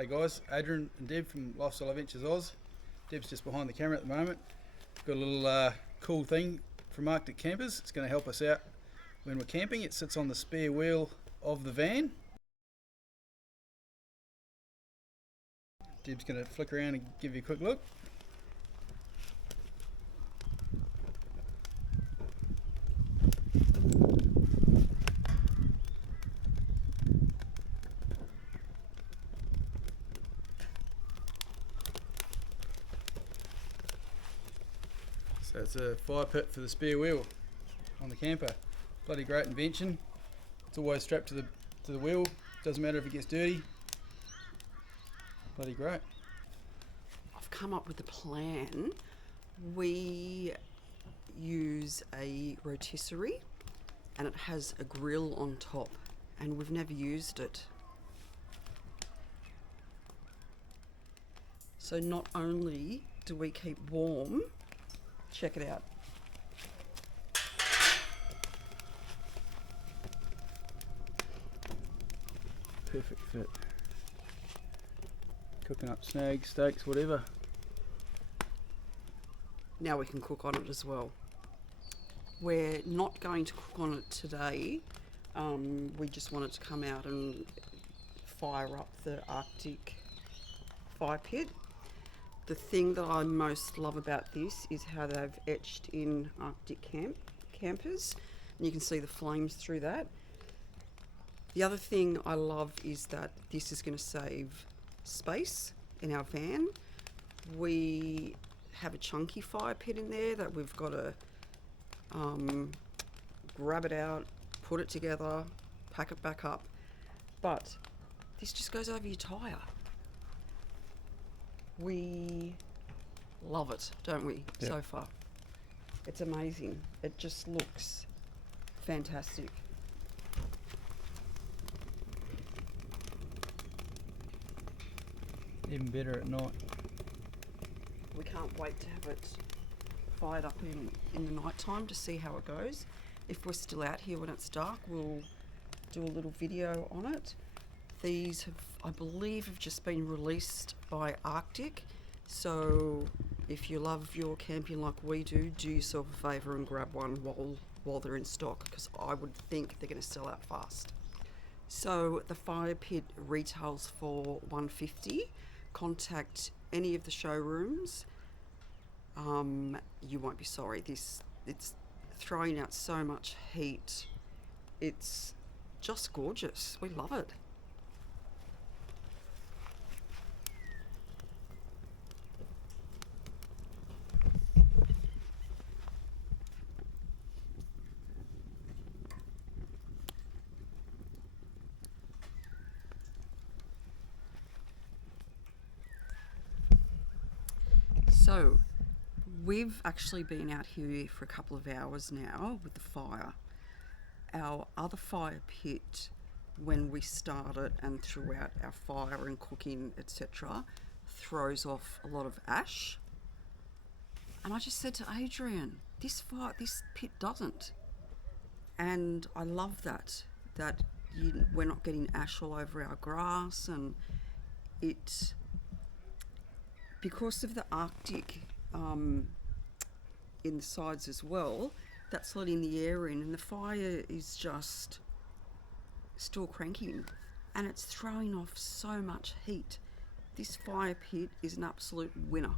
Hey guys, Adrian and Deb from Lifestyle Adventures Oz. Deb's just behind the camera at the moment. Got a little cool thing from Arctic Campers. It's going to help us out when we're camping. It sits on the spare wheel of the van. Deb's going to flick around and give you a quick look. So it's a fire pit for the spare wheel on the camper. Bloody great invention. It's always strapped to the wheel. Doesn't matter if it gets dirty. Bloody great. I've come up with a plan. We use a rotisserie and it has a grill on top, and we've never used it. So not only do we keep warm, check it out. Perfect fit. Cooking up snags, steaks, whatever. Now we can cook on it as well. We're not going to cook on it today. We just want it to come out and fire up the Arctic fire pit. The thing that I most love about this is how they've etched in Arctic campers. And you can see the flames through that. The other thing I love is that this is going to save space in our van. We have a chunky fire pit in there that we've got to grab it out, put it together, pack it back up. But this just goes over your tyre. We love it, don't we, so far? It's amazing. It just looks fantastic. Even better at night. We can't wait to have it fired up in the night time to see how it goes. If we're still out here when it's dark, we'll do a little video on it. These have, I believe, have just been released by Arctic. So if you love your camping like we do yourself a favour and grab one while they're in stock, because I would think they're going to sell out fast. So the fire pit retails for $150. Contact any of the showrooms. You won't be sorry. It's throwing out so much heat. It's just gorgeous. We love it. So we've actually been out here for a couple of hours now with the fire. Our other fire pit, when we start it and throughout our fire and cooking, etc., throws off a lot of ash. And I just said to Adrian, this pit doesn't. And I love that we're not getting ash all over our grass, and it, because of the Arctic in the sides as well, that's letting the air in, and the fire is just still cranking, and it's throwing off so much heat. This fire pit is an absolute winner.